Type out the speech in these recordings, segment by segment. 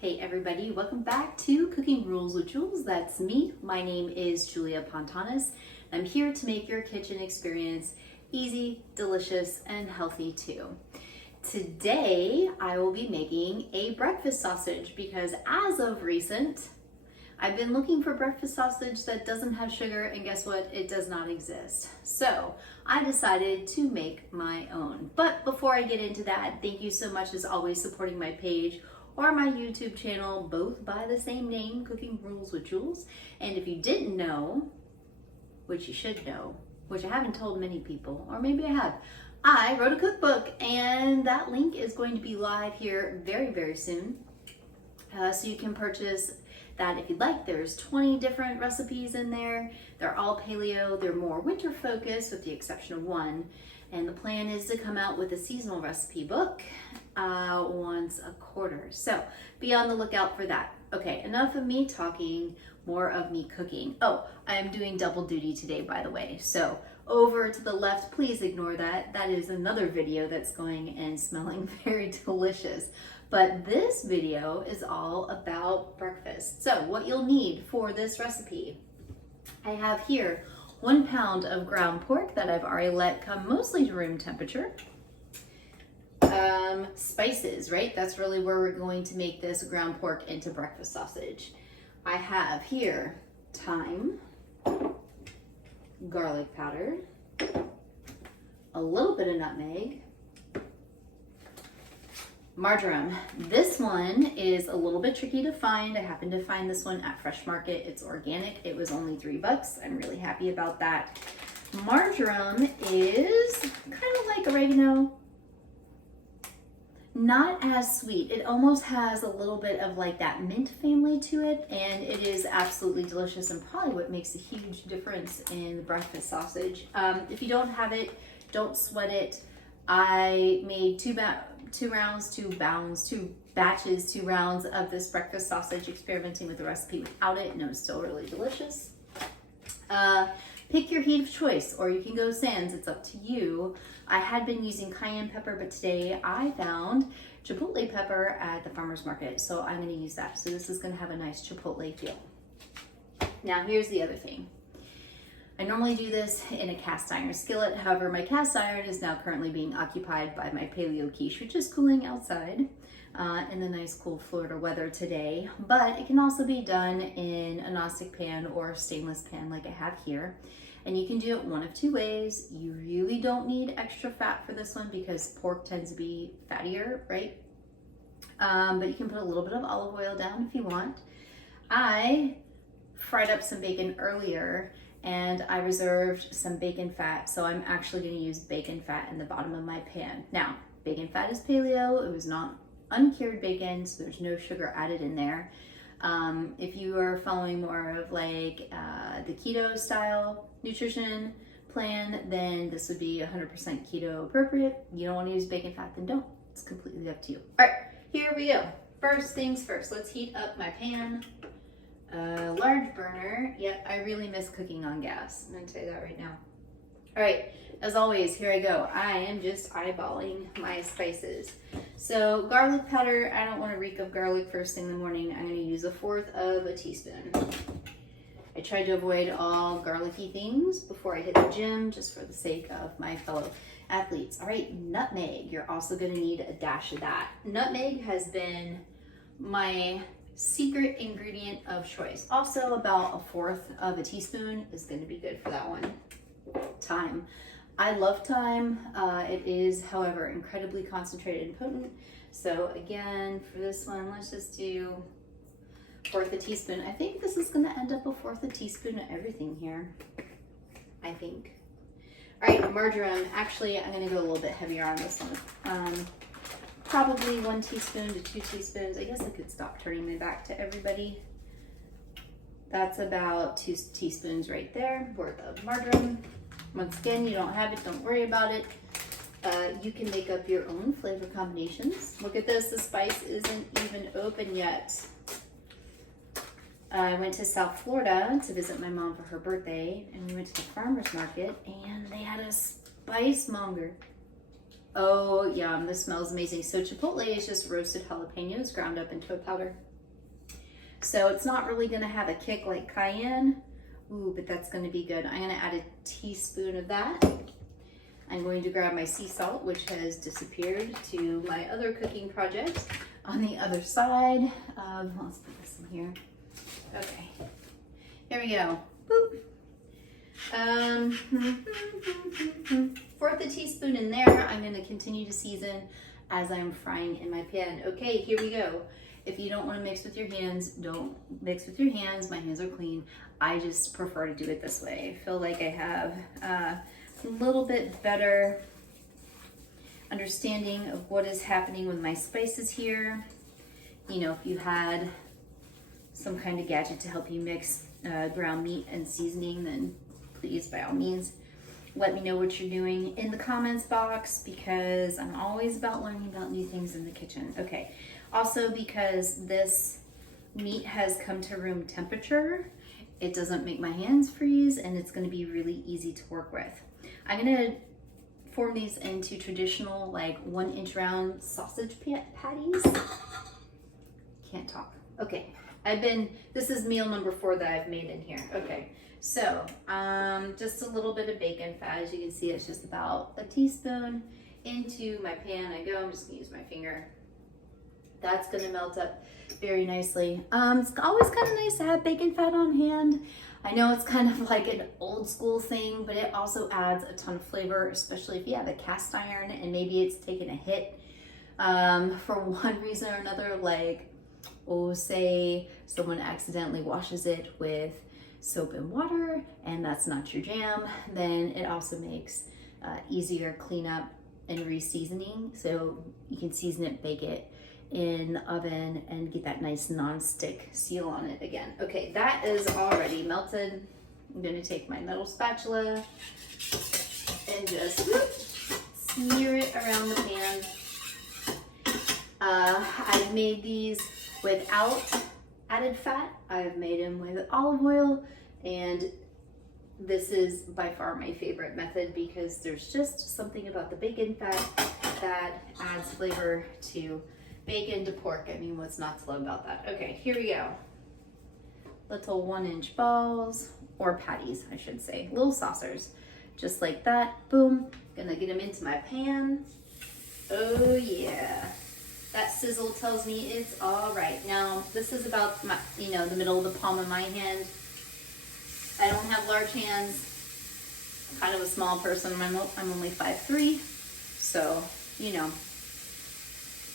Hey everybody, welcome back to Cooking Rules with Jules. That's me. My name is Julia Pontanis. I'm here to make your kitchen experience easy, delicious, and healthy too. Today, I will be making a breakfast sausage because as of recent, I've been looking for breakfast sausage that doesn't have sugar, and guess what? It does not exist. So I decided to make my own. But before I get into that, thank you so much as always supporting my page or my YouTube channel, both by the same name, Cooking Rules with Jules. And if you didn't know, which you should know, which I haven't told many people, or maybe I have, I wrote a cookbook, and that link is going to be live here very, very soon. So you can purchase that if you'd like. There's 20 different recipes in there. They're all paleo. They're more winter focused with the exception of one. And the plan is to come out with a seasonal recipe book once a quarter. So be on the lookout for that. Okay, enough of me talking, more of me cooking. Oh, I'm doing double duty today, by the way. So over to the left, please ignore that. That is another video that's going and smelling very delicious. But this video is all about breakfast. So what you'll need for this recipe, I have here 1 pound of ground pork that I've already let come mostly to room temperature. Spices, right? That's really where we're going to make this ground pork into breakfast sausage. I have here thyme, garlic powder, a little bit of nutmeg, marjoram. This one is a little bit tricky to find. I happened to find this one at Fresh Market. It's organic. It was only $3. I'm really happy about that. Marjoram is kind of like oregano, not as sweet. It almost has a little bit of like that mint family to it, and it is absolutely delicious and probably what makes a huge difference in the breakfast sausage. If you don't have it, don't sweat it. I made two batches of this breakfast sausage, experimenting with the recipe without it, and it was still really delicious. Pick your heat of choice, or you can go sans, it's up to you. I had been using cayenne pepper, but today I found chipotle pepper at the farmer's market, so I'm gonna use that. So this is gonna have a nice chipotle feel. Now here's the other thing. I normally do this in a cast iron skillet. However, my cast iron is now currently being occupied by my Paleo quiche, which is cooling outside in the nice cool Florida weather today. But it can also be done in a nonstick pan or a stainless pan like I have here. And you can do it one of two ways. You really don't need extra fat for this one because pork tends to be fattier, right? But you can put a little bit of olive oil down if you want. I fried up some bacon earlier, and I reserved some bacon fat, so I'm actually going to use bacon fat in the bottom of my pan. Now, bacon fat is paleo. It was not uncured bacon, so there's no sugar added in there. If you are following more of like the keto style nutrition plan, then this would be 100% keto appropriate. You don't want to use bacon fat, then don't. It's completely up to you. All right, here we go. First things first, let's heat up my pan. Large burner. Yep, I really miss cooking on gas. I'm gonna tell you that right now. All right, as always, here I go. I am just eyeballing my spices. So garlic powder, I don't want to reek of garlic first thing in the morning. I'm gonna use 1/4 teaspoon. I tried to avoid all garlicky things before I hit the gym, just for the sake of my fellow athletes. All right, nutmeg. You're also gonna need a dash of that. Nutmeg has been my secret ingredient of choice. Also about 1/4 teaspoon is going to be good for that one. Thyme. I love thyme. It is, however, incredibly concentrated and potent. So again, for this one, let's just do 1/4 teaspoon. I think this is going to end up 1/4 teaspoon of everything here. I think. All right, marjoram. Actually, I'm going to go a little bit heavier on this one. Probably 1 teaspoon to 2 teaspoons. I guess I could stop turning my back to everybody. That's about 2 teaspoons right there worth of marjoram. Once again, you don't have it, don't worry about it. You can make up your own flavor combinations. Look at this, the spice isn't even open yet. I went to South Florida to visit my mom for her birthday, and we went to the farmer's market, and they had a spice monger. Oh, yum, this smells amazing. So chipotle is just roasted jalapenos ground up into a powder. So it's not really gonna have a kick like cayenne. Ooh, but that's gonna be good. I'm gonna add a teaspoon of that. I'm going to grab my sea salt, which has disappeared to my other cooking project on the other side. Let's put this in here. Okay, here we go. Boop. Fourth a teaspoon in there. I'm going to continue to season as I'm frying in my pan. Okay, here we go. If you don't want to mix with your hands, don't mix with your hands. My hands are clean. I just prefer to do it this way. I feel like I have a little bit better understanding of what is happening with my spices here. You know, if you had some kind of gadget to help you mix ground meat and seasoning, then please, by all means, let me know what you're doing in the comments box, because I'm always about learning about new things in the kitchen. Okay, also because this meat has come to room temperature, it doesn't make my hands freeze, and it's going to be really easy to work with. I'm going to form these into traditional, like 1-inch round sausage patties. Can't talk. Okay, this is meal number 4 that I've made in here. Okay, so just a little bit of bacon fat. As you can see, it's just about a teaspoon into my pan. I go. I'm just gonna use my finger. That's gonna melt up very nicely. It's always kind of nice to have bacon fat on hand. I know it's kind of like an old school thing, but it also adds a ton of flavor, especially if you have a cast iron and maybe it's taken a hit for one reason or another, like, oh, say someone accidentally washes it with soap and water and that's not your jam, then it also makes easier cleanup and re-seasoning. So you can season it, bake it in the oven, and get that nice non-stick seal on it again. Okay, that is already melted. I'm gonna take my metal spatula and just smear it around the pan. I've made these without added fat. I've made them with olive oil, and this is by far my favorite method because there's just something about the bacon fat that adds flavor to bacon, to pork. I mean, what's not to love about that? Okay, here we go. Little 1-inch balls, or patties, I should say, little saucers, just like that. Boom. Gonna get them into my pan. Oh yeah. That sizzle tells me it's all right. Now, this is about my, the middle of the palm of my hand. I don't have large hands. I'm kind of a small person. I'm only 5'3", so,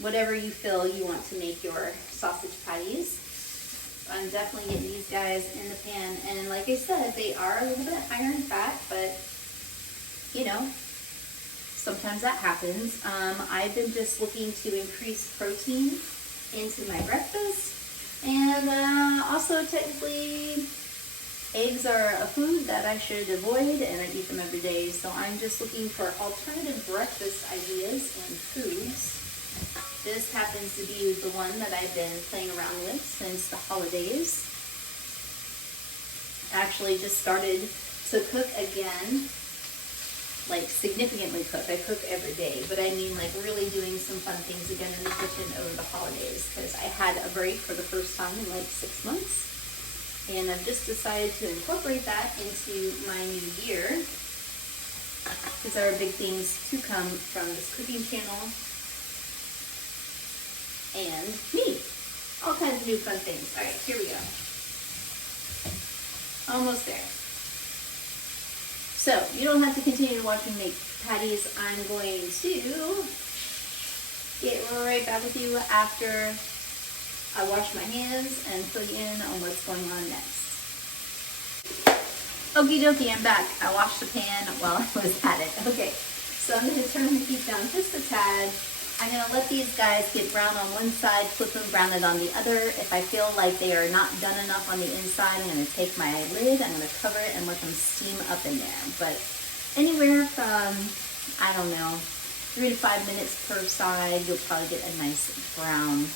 whatever you feel you want to make your sausage patties. I'm definitely getting these guys in the pan. And like I said, they are a little bit higher in fat, but, sometimes that happens. I've been just looking to increase protein into my breakfast. And also, technically, eggs are a food that I should avoid, and I eat them every day. So I'm just looking for alternative breakfast ideas and foods. This happens to be the one that I've been playing around with since the holidays. Actually just started to cook again, like significantly cook. I cook every day, but I mean like really doing some fun things again in the kitchen over the holidays, because I had a break for the first time in like 6 months. And I've just decided to incorporate that into my new year, because there are big things to come from this cooking channel and me. All kinds of new fun things. All right, here we go. Almost there. So you don't have to continue to watch me make patties. I'm going to get right back with you after I wash my hands and fill you in on what's going on next. Okie dokie, I'm back. I washed the pan while I was at it. Okay, so I'm going to turn the heat down just a tad. I'm going to let these guys get brown on one side, flip them, brown it on the other. If I feel like they are not done enough on the inside, I'm going to take my lid, I'm going to cover it and let them steam up in there. But anywhere from, 3 to 5 minutes per side, you'll probably get a nice brown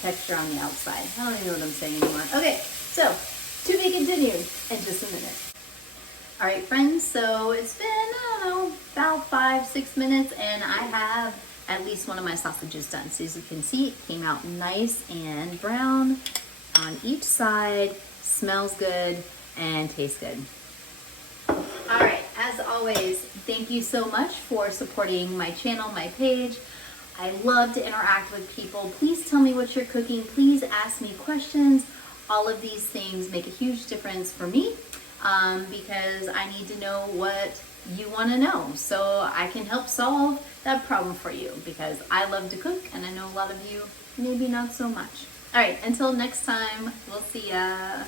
texture on the outside. I don't even know what I'm saying anymore. Okay, so to be continued in just a minute. All right, friends, so it's been, about 5-6 minutes, and I have at least one of my sausages done. So as you can see, it came out nice and brown on each side, smells good, and tastes good. All right, as always, thank you so much for supporting my channel, my page. I love to interact with people. Please tell me what you're cooking. Please ask me questions. All of these things make a huge difference for me because I need to know what you want to know so I can help solve that problem for you, because I love to cook and I know a lot of you maybe not so much. All right, until next time, we'll see ya.